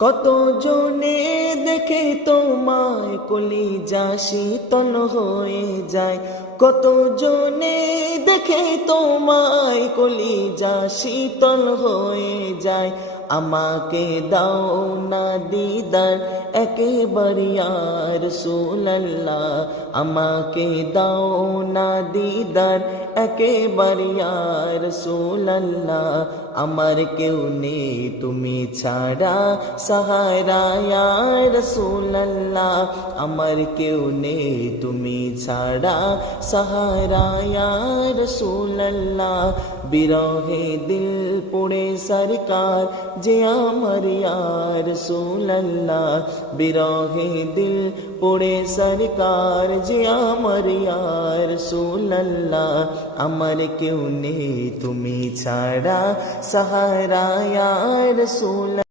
কত জনে দেখে তোমায় কলিজা শীতল হয়ে যায়, কত জনে দেখে তোমায় কলিজা শীতল হয়ে যায়। আমাকে দাও না দিদার একেবারে ইয়া রাসূলুল্লাহ, আমাকে দাও না দিদার একেবারে ইয়া রাসূলুল্লাহ। আমার কেউ নেই তুমি ছাড়া সাহারা ইয়া রাসূলুল্লাহ, আমার কেউ নেই তুমি ছাড়া সাহারা ইয়া রাসূলুল্লাহ। বিরহে দিল পড়ে সরকার যে আমার ইয়া রাসূলুল্লাহ, বিরহে দিল পড়ে সরকার যে আমার ইয়া রাসূলুল্লাহ। আমার কেউ নেই তুমি ছাড়া সাহারা ইয়া রাসূলুল্লাহ।